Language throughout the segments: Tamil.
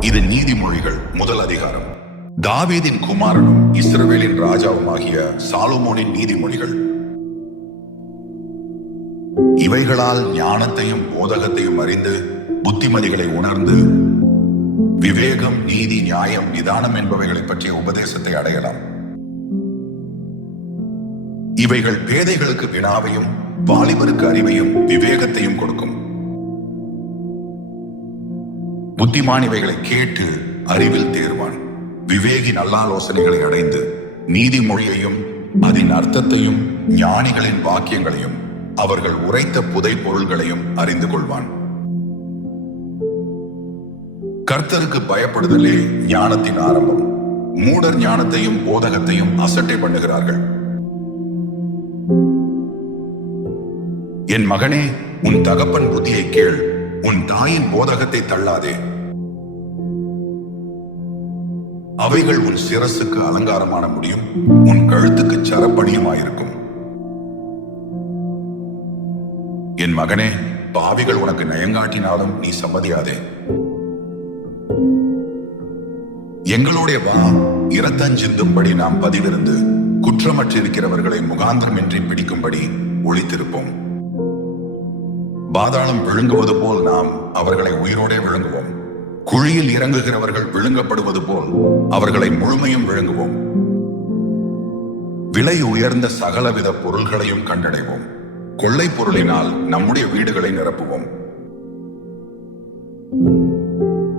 இது நீதிமொழிகள் முதல் அதிகாரம். தாவீதின் குமாரனும் இஸ்ரவேலின் ராஜாவுமாகிய சாலோமோனின் நீதிமொழிகள். இவைகளால் ஞானத்தையும் போதகத்தையும் அறிந்து புத்திமதிகளை உணர்ந்து விவேகம் நீதி நியாயம் நிதானம் என்பவைகளை பற்றிய உபதேசத்தை அடையலாம். இவைகள் பேதைகளுக்கு வினாவையும் வாலிபருக்கு அறிவையும் விவேகத்தையும் கொடுக்கும். புத்திமான் இவைகளை கேட்டு அறிவில் தேர்வான் விவேகி நல்லாலோசனைகளை அடைந்து நீதிமொழியையும் அதன் அர்த்தத்தையும் ஞானிகளின் வாக்கியங்களையும் அவர்கள் உரைத்த புதை பொருள்களையும் அறிந்து கொள்வான். கர்த்தருக்கு பயப்படுதலே ஞானத்தின் ஆரம்பம். மூடர் ஞானத்தையும் போதகத்தையும் அசட்டை பண்ணுகிறார்கள். என் மகனே உன் தகப்பன் புத்தியை கேள். உன் தாயின் போதகத்தை தள்ளாதே. அவைகள் உன் சிரசுக்கு அலங்காரமான முடியும் உன் கழுத்துக்கு சரப்படியுமாயிருக்கும் என் மகனே பாவிகள் உனக்கு நயங்காட்டினாலும் நீ சம்மதியாதே. எங்களுடைய வா இரத்தஞ்சிந்தும்படி நாம் பதிவிருந்து குற்றமற்றிருக்கிறவர்களை முகாந்திரமின்றி பிடிக்கும்படி ஒளித்திருப்போம். பாதாளம் விழுங்குவது போல் நாம் அவர்களை உயிரோடே விழுங்குவோம். குழியில் இறங்குகிறவர்கள் விழுங்கப்படுவது போல் அவர்களை முழுமையும் விழுங்குவோம். விலை உயர்ந்த சகலவித பொருள்களையும் கண்டடைவோம். கொள்ளை பொருளினால் நம்முடைய வீடுகளை நிரப்புவோம்.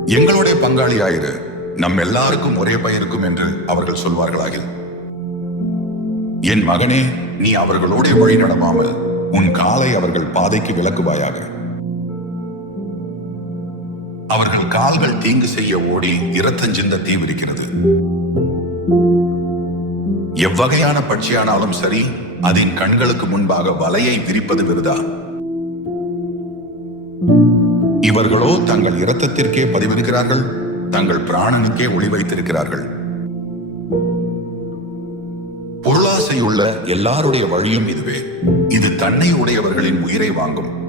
எங்களுடைய பங்காளியாயிரு நம் எல்லாருக்கும் ஒரே பயிருக்கும் என்று அவர்கள் சொல்வார்களாகில். என் மகனே நீ அவர்களோட வழி நடமாமல் உன் காலை அவர்கள் பாதைக்கு விலக்குவாயாக அவர்கள் கால்கள் தீங்கு செய்ய ஓடி இரத்தஞ்சிந்த தீவிரிக்கிறது எவ்வகையான பட்சியானாலும் சரி அதன் கண்களுக்கு முன்பாக வலையை விரிப்பது விருதா? இவர்களோ தங்கள் இரத்தத்திற்கே பதிவிருக்கிறார்கள் தங்கள் பிராணனுக்கே ஒளி வைத்திருக்கிறார்கள். பொருளாசையுள்ள எல்லாருடைய வழியும் இதுவே. இது தன்னை உடையவர்களின் உயிரை வாங்கும்.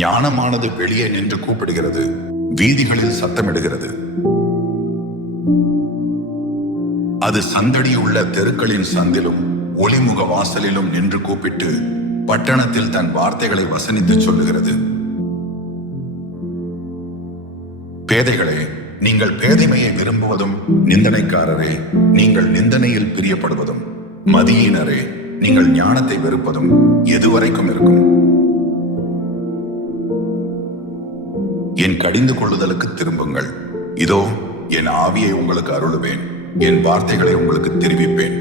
ஞானமானது வெளியே நின்று கூப்பிடுகிறது. வீதிகளில் சத்தமிடுகிறது. அது சந்தடியுள்ள தெருக்களின் சந்திலும் ஒளிமுக வாசலிலும் நின்று கூப்பிட்டு பட்டணத்தில் தன் வார்த்தைகளை வசனித்து சொல்லுகிறது. பேதைகளே நீங்கள் பேதைமையை விரும்புவதும் நிந்தனைக்காரரே நீங்கள் நிந்தனையில் பிரியப்படுவதும் மதியினரே நீங்கள் ஞானத்தை வெறுப்பதும் எதுவரைக்கும் இருக்கும். என் கடிந்து கொள்ளுதலுக்கு திரும்புங்கள். இதோ என் ஆவியை உங்களுக்கு அருளுவேன். என் வார்த்தைகளை உங்களுக்கு தெரிவிப்பேன்.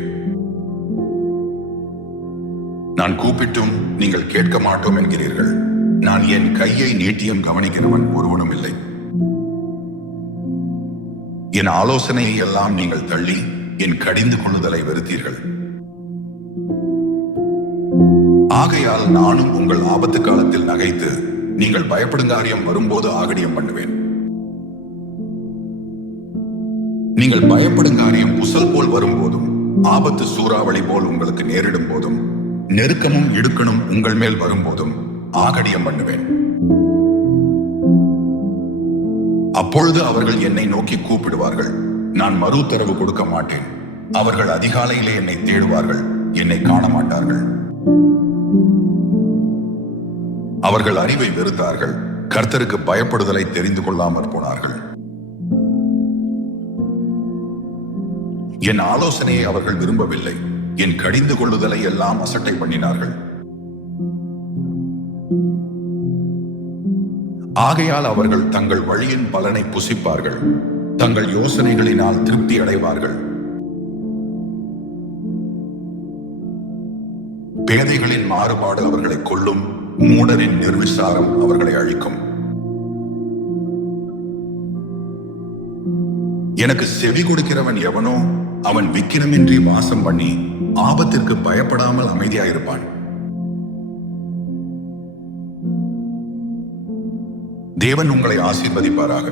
நான் கூப்பிட்டும் நீங்கள் கேட்க மாட்டோம் என்கிறீர்கள். நான் என் கையை நீட்டியும் கவனிக்கிறவன் ஒருவனும் இல்லை. என் ஆலோசனையை எல்லாம் நீங்கள் தள்ளி என் கடிந்து கொள்ளுதலை வெறுத்தீர்கள். ஆகையால் நானும் உங்கள் ஆபத்து காலத்தில் நகைத்து நீங்கள் பயப்படும் காரியம் வரும்போது ஆகடியம் பண்ணுவேன். நீங்கள் பயப்படும் காரியம் புசல் போல் வரும்போதும் ஆபத்து சூறாவளி போல் உங்களுக்கு நேரிடும் போதும் நெருக்கமும் இடுக்கணும் உங்கள் மேல் வரும்போதும் ஆகடியம் பண்ணுவேன். அப்பொழுது அவர்கள் என்னை நோக்கி கூப்பிடுவார்கள். நான் மறு உத்தரவு கொடுக்க மாட்டேன். அவர்கள் அதிகாலையிலே என்னை தேடுவார்கள். என்னை காண மாட்டார்கள் அவர்கள் அறிவை வெறுத்தார்கள். கர்த்தருக்கு பயப்படுதலை தெரிந்து கொள்ளாமற் போனார்கள். என் ஆலோசனையை அவர்கள் விரும்பவில்லை. என் கடிந்து கொள்ளுதலை எல்லாம் அசட்டை பண்ணினார்கள். ஆகையால் அவர்கள் தங்கள் வழியின் பலனை புசிப்பார்கள். தங்கள் யோசனைகளினால் திருப்தி அடைவார்கள். பேதைகளின் மாறுபாடு அவர்களை கொல்லும். மூடரின் நிர்விசாரம் அவர்களை அழிக்கும். எனக்கு செவி கொடுக்கிறவன் எவனோ அவன் விக்கிரமின்றி வாசம் பண்ணி ஆபத்திற்கு பயப்படாமல் அமைதியாயிருப்பான். தேவன் உங்களை ஆசீர்வதிப்பாராக.